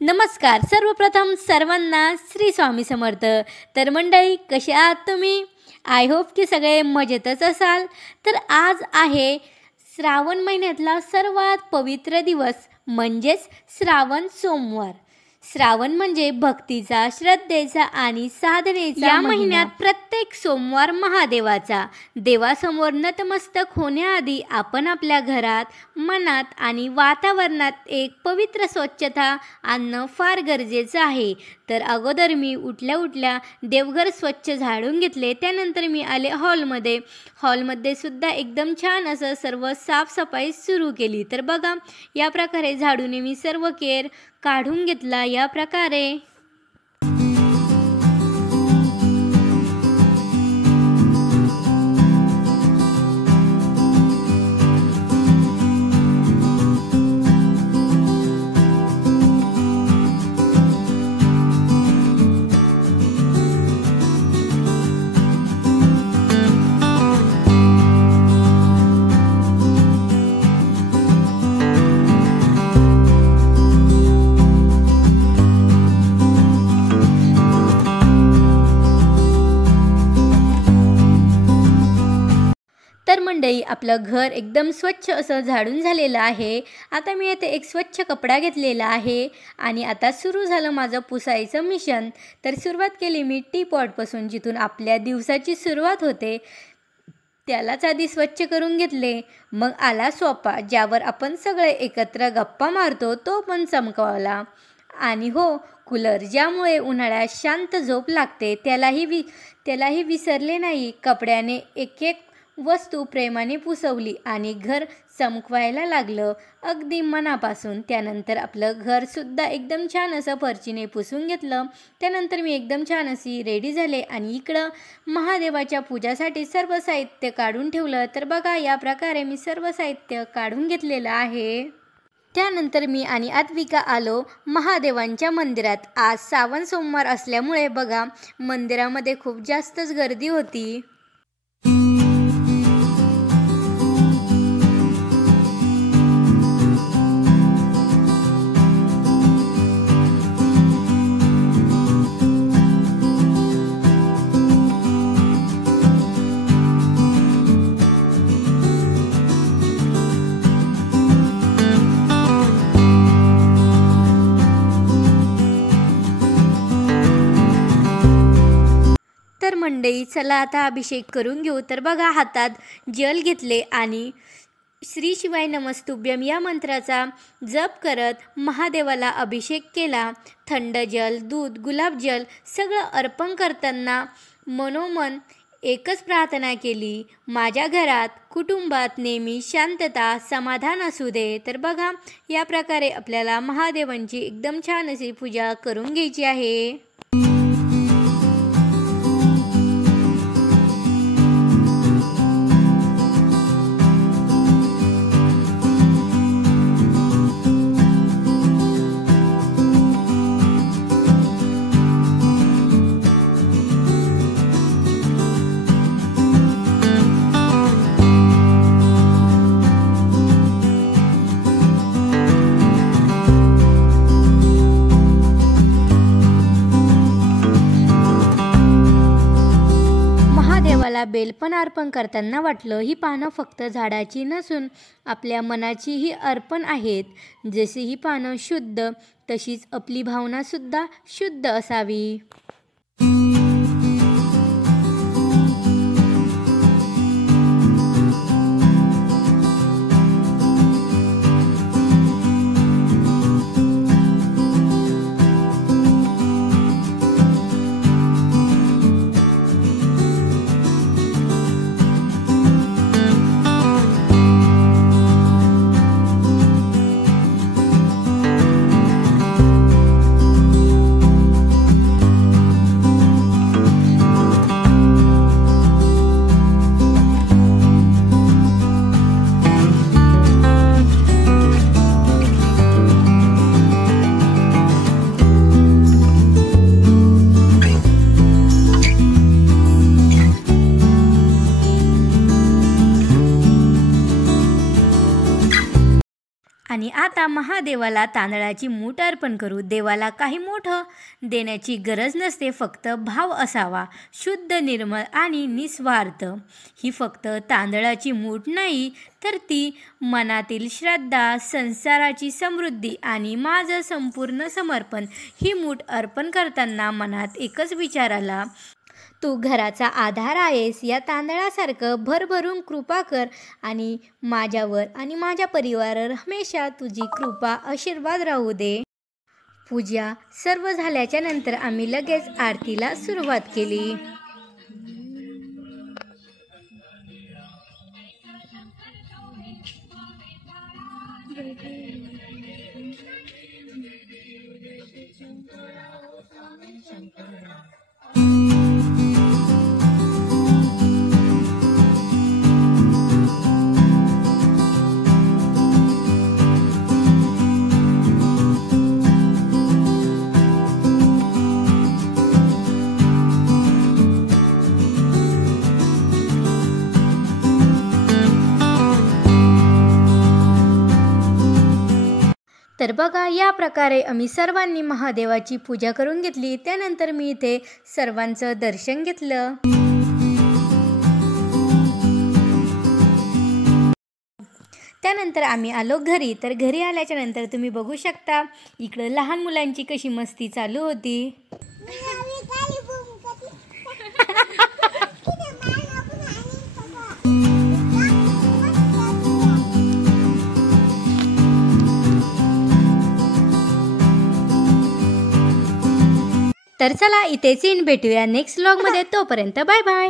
नमस्कार. सर्वप्रथम सर्वांना श्री स्वामी समर्थ. तर मंडळी, कसे आहात तुम्ही? आय होप की सगळे मजेतच असाल. तर आज आहे श्रावण महिन्यातला सर्वात पवित्र दिवस म्हणजेच श्रावण सोमवार. श्रावण म्हणजे भक्तीचा, श्रद्धेचा आणि साधनेचा या महिन्यात प्रत्येक सोमवार महादेवाचा. देवासमोर नतमस्तक होण्याआधी आपण आपल्या घरात, मनात आणि वातावरणात एक पवित्र स्वच्छता आणणं फार गरजेचं आहे. तर अगोदर मी उठल्या देवघर स्वच्छ झाडून घेतले. त्यानंतर मी आले हॉलमध्ये सुद्धा एकदम छान असं सर्व साफसफाई सुरू केली. तर बघा, या प्रकारे झाडूने मी सर्व केर काढून घेतला. या प्रकारे तर मंडळी, आपलं घर एकदम स्वच्छ असं झाडून झालेलं आहे. आता मी येथे एक स्वच्छ कपडा घेतलेला आहे आणि आता सुरू झालं माझं पुसायचं मिशन. तर सुरुवात केली मी टीपॉटपासून, जिथून आपल्या दिवसाची सुरुवात होते. त्यालाच आधी स्वच्छ करून घेतले. मग आला सोफा, ज्यावर आपण सगळे एकत्र गप्पा मारतो, तो पण चमकवला. आणि हो, कूलर, ज्यामुळे उन्हाळ्यात शांत झोप लागते, त्यालाही विसरले नाही. कपड्याने एक वस्तू प्रेमाने पुसवली आणि घर चमकवायला लागलं अगदी मनापासून. त्यानंतर आपलं घरसुद्धा एकदम छान असं फरचीने पुसून घेतलं. त्यानंतर मी एकदम छान अशी रेडी झाले आणि इकडं महादेवाच्या पूजासाठी सर्व साहित्य काढून ठेवलं. तर बघा, या प्रकारे मी सर्व साहित्य काढून घेतलेलं आहे. त्यानंतर मी आणि आद्विका आलो महादेवांच्या मंदिरात. आज श्रावण सोमवार असल्यामुळे बघा, मंदिरामध्ये खूप जास्तच गर्दी होती. तर मंडळी, चला आता अभिषेक करून घेऊ. तर बघा, हातात जल घेतले आणि श्री शिवाय नमस्तुभ्यम या मंत्राचा जप करत महादेवाला अभिषेक केला. थंड जल, दूध, गुलाबजल सगळं अर्पण करताना मनोमन एकच प्रार्थना केली, माझ्या घरात, कुटुंबात नेहमी शांतता, समाधान असू दे. तर बघा, या प्रकारे आपल्याला महादेवांची एकदम छान अशी पूजा करून घ्यायची आहे. बेल पण अर्पण करताना वाटलं, ही पानं फक्त झाडाची नसून आपल्या मनाचीही अर्पण आहेत. जशी ही पानं शुद्ध, तशीच आपली भावनासुद्धा शुद्ध असावी. आणि आता महादेवाला तांदळाची मूठ अर्पण करू। देवाला काही मोठं देण्याची गरज नसते, फक्त भाव असावा, शुद्ध, निर्मळ आणि निस्वार्थ। ही फक्त तांदळाची मूठ नाही, तर ती मनातील श्रद्धा, संसाराची समृद्धी आणि माझं संपूर्ण समर्पण। ही मूठ अर्पण करताना मनात एकच विचार आला, तू घराचा आधार आहेस, या तांदळासारखं भरभरून कृपा कर आणि माझ्यावर आणि माझ्या परिवारावर हमेशा तुझी कृपा, आशीर्वाद राहू दे। पूजा सर्व झाल्याच्या नंतर आम्ही लगेच आरतीला सुरुवात केली। तर बघा, या प्रकारे आम्ही सर्वांनी महादेवाची पूजा करून घेतली। त्यानंतर मी इथे सर्वांचं दर्शन घेतलं। त्यानंतर आम्ही आलो घरी। तर घरी आल्याच्या नंतर तुम्ही बघू शकता इकडं लहान मुलांची कशी मस्ती चालू होती। तर चला इथेच भेटूया नेक्स्ट व्लॉगमध्ये, तोपर्यंत बाय बाय।